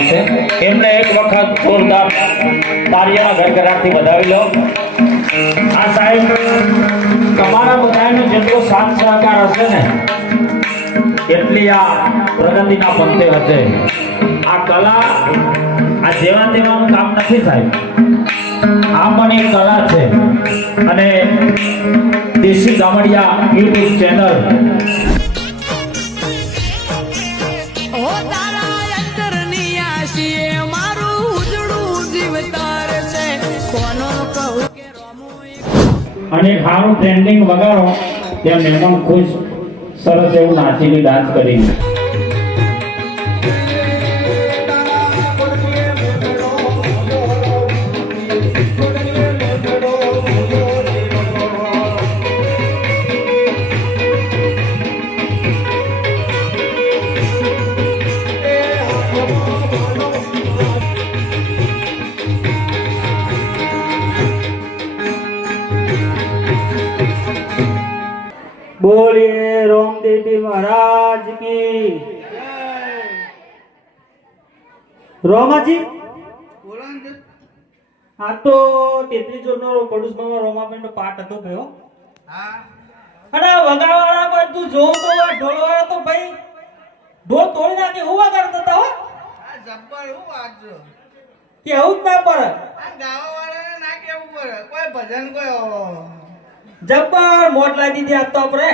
આવશે એમને એક વખત જોરદાર તાળીઓના ગડગડાટથી વધાવી લો. આ સાહેબ તમારા બધાનો જેટલો સાથ સહકાર હશે ને એટલી આ પ્રગતિના પંથે હશે. આ કલા આ જેવા તેવાનું કામ નથી સાહેબ, આ પણ એક કલા છે. અને દેશી ગામડિયા યુટ્યુબ ચેનલ અને ખારું ટ્રેન્ડિંગ વગાડો ત્યાં મહેમાન ખુશ સરસ એવું નાચીને ડાન્સ કરીને बोलिए रामदेव महाराज की रोमाजी हाँ तो तेतरी जो नो पड़ोस में रोमाबेन नो पाठ હતો ભયો હા અરે વગાડવાળા કોઈ તું જો તો ઢોલવાળા તો ભાઈ ઢોલ તોડી નાખે હું વગાડતા હતા હો આ જબ્બર હું વાજો કેવું જ ના પડે આ ગાવાવાળાને ના કેવું પડે કોઈ ભજન કોઈ જબ્બર મોટ લાગી દી આ તો આપણે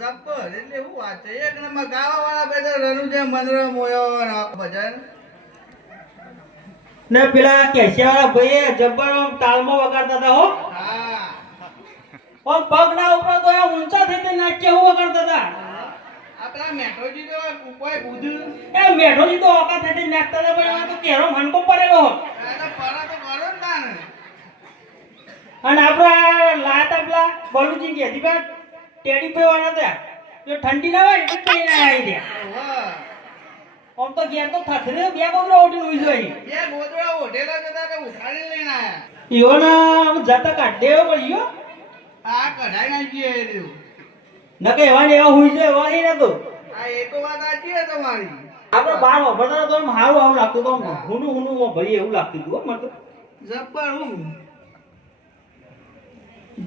જબ્બર એટલે હું વાત છે એક નંબર ગાવાવાળા બેદો રનુજે મંદરો મોયો ના ભજન ને પેલા કેશિયાવાળા ભાઈએ જબ્બર તાલમાં વગાડતા હતા હો હા ઓમ પગ ના ઉપર તો એ ઊંચા થઈ તે નાચે હું વગાડતા હતા આપણા મેઠોજી તો કોઈ બુધ એ મેઠોજી તો ઓકા થઈ નાચતા હતા પણ તો કેરો મનકો પડેલો હો આ પરા તો કરો ને તાને અને આપણા લાતા પેલા બલુજી કે દીપા ટેડી પેવાના હતા જો ઠંડી ના હોય એટલે પી ના આવી ગયા ઓમ તો ગયા તો થથરે બે ગોદરા ઓઢીને ઉઈ જોઈ બે ગોદરા ઓઢેલા જતા કે ઉઠાડી લઈને આયા ઈઓના જતા કાઢ્યો પડ્યો આ કઢાઈ નાખી એ રહ્યો નકે એવા ને એવા હુઈ જાય વાહી નતો આ એ તો વાત સાચી છે તમારી આપણે બાર વભરતા તો હારું આવું લાગતું તો હુનું ભરી એવું લાગતું હતું મને તો જબ્બર હું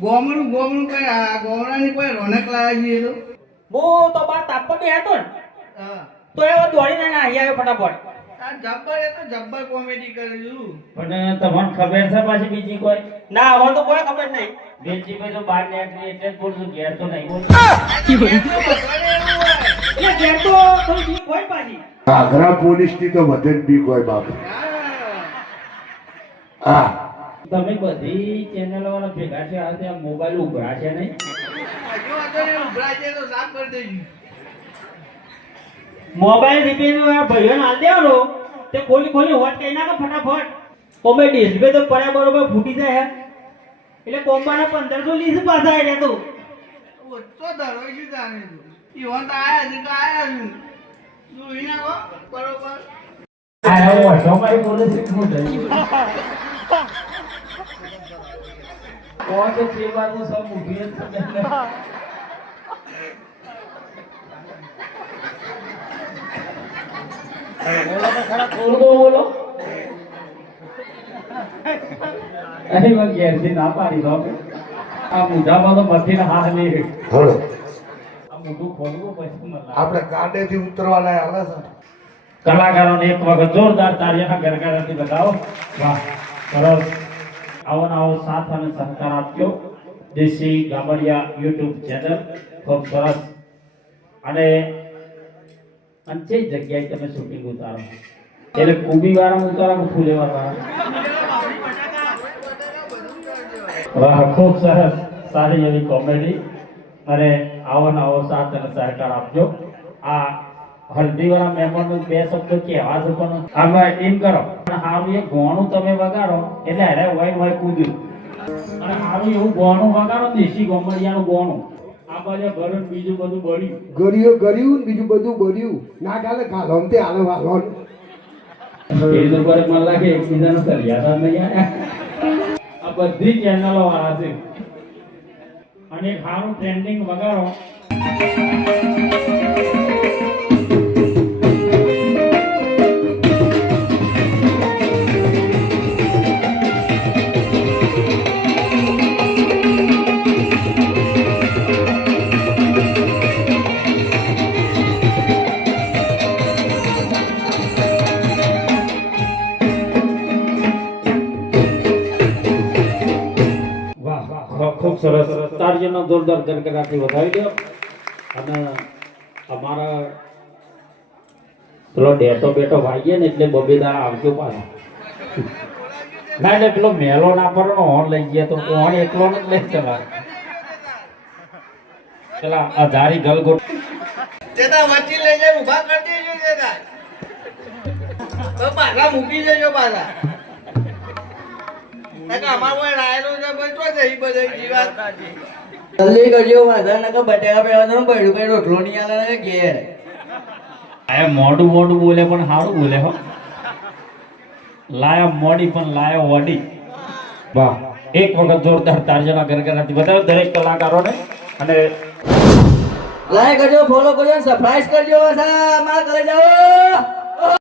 ગોમણું કોઈ આ ગોમણાની કોઈ રોનક લાગી તો બો તો બાર તાપો બે હતો ને હા તો એવો દોડીને ના આવી આવ્યો ફટાફટ આ જબ્બર એ તો જબ્બર કોમેડી કર્યું પણ તમને ખબર છે પાછી બીજી કોઈ ના હવે તો કોઈ ખબર નહીં બેનજી ભાઈ તો બહાર નીકળી એટલે જ બોલશું ઘેર તો નહીં બોલ એ ઘેર તો થોડી બીક હોય પાછી આગ્રા પોલીસ ની તો વધે જ બીક હોય બાપ હા તમે બધી ચેનલ વાળા ભેગા છે આ ત્યાં મોબાઈલ ઉભરા છે નહીં હજુ અગર ઉભરા છે તો સાફ કરી દેજો મોબાઈલ રિપેર ભાઈઓ હાલ દેવાનો તે ખોલી હોટ કઈ નાખો ફટાફટ કોમે ડિસ્પ્લે તો પડ્યા બરોબર ફૂટી જાય એટલે કોમ્બાના 1500 લીસ પાછા આવ્યા તો ઓછો ધરોઈ છે જાણે તો ઈવન તો આયા છે તો આયા છે જોઈ નાખો બરોબર આ ઓછો મારી બોલે છે શું થઈ કોણ તો છે બાબુ સબ ઊભી જ છે બોલો તો ખરા થોડું બોલો અરે વા ગેરથી ના પાડી દો આ મુઢામાં તો મથી ના હાથ નહીં હળો આ મુઢું ખોલવું પછી મને આપણે કાંડેથી ઉતરવાના હાલે છે કલાકારોને એક વખત જોરદાર તાળીઓના ગરગડાટથી બતાવો. વાહ સરસ. આવો સાથ અને સહકાર આપજો દેશી ગામડિયા યુટ્યુબ ચેનલ ખૂબ સરસ. અને અંચે જગ્યાએ તમે શૂટિંગ ઉતારો એટલે કુબી વાળા ઉતારો ફૂલેવા વાળા વાહ ખૂબ સરસ સારી એવી કોમેડી. અને આવો સાથ અને સહકાર આપજો. આ હલ્દી વાળા મહેમાન બે શબ્દો કેવા છે પણ આમાં એમ કરો સારું એ ગોણું તમે વગાડો એટલે અરે હોય કૂદ્યું અને સારું એવું ગોણું વગાડો દેશી ગમડિયાનું ગોણું આ બાજુ ઘર બીજું બધું બળ્યું ગળ્યું બીજું બધું બળ્યું ના ચાલે ગાલો તે હાલો હાલો એ તો પર મને લાગે એકબીજાનો સરિયાતા નહીં આ બધી ચેનલો વાળા છે. અને સારું ટ્રેન્ડિંગ વગાડો. સરસ તાળીઓનો જોરદાર ગણગણાટથી વધાવી દો. અને અમારા પેલો ડેટો બેટો વાગીએ ને એટલે બબે દાડા આવજો પાછો. ના એટલે પેલો મેલો ના પડે ને હોર્ન લઈ ગયા તો હોર્ન એકલો ને જ લઈ ચલા પેલા અધારી ગલગોટ તેતા વચ્ચે લઈ જાય ઊભા કરી દેજો તેતા. તો પાછા મૂકી દેજો પાછા. નકા અમાર કોઈ રાયલો છે બચો છે ઈ બધી જીવાત. જલ્દી કરજો વાધા નકર બટેકા પેવા તો બૈડું પૈ રોટલો નહીં આલે ને ઘેર. આ મોડું મોડું બોલે પણ સારું બોલે હો. લાયા મોડી પણ લાયા ઓડી. વાહ, એક વખત જોરદાર તાળીઓના ગણગણાટથી બતાવો દરેક કલાકારોને. અને લાઈક કરજો, ફોલો કરજો, સબસ્ક્રાઇબ કરજો. અમાર ઘરે જાઓ.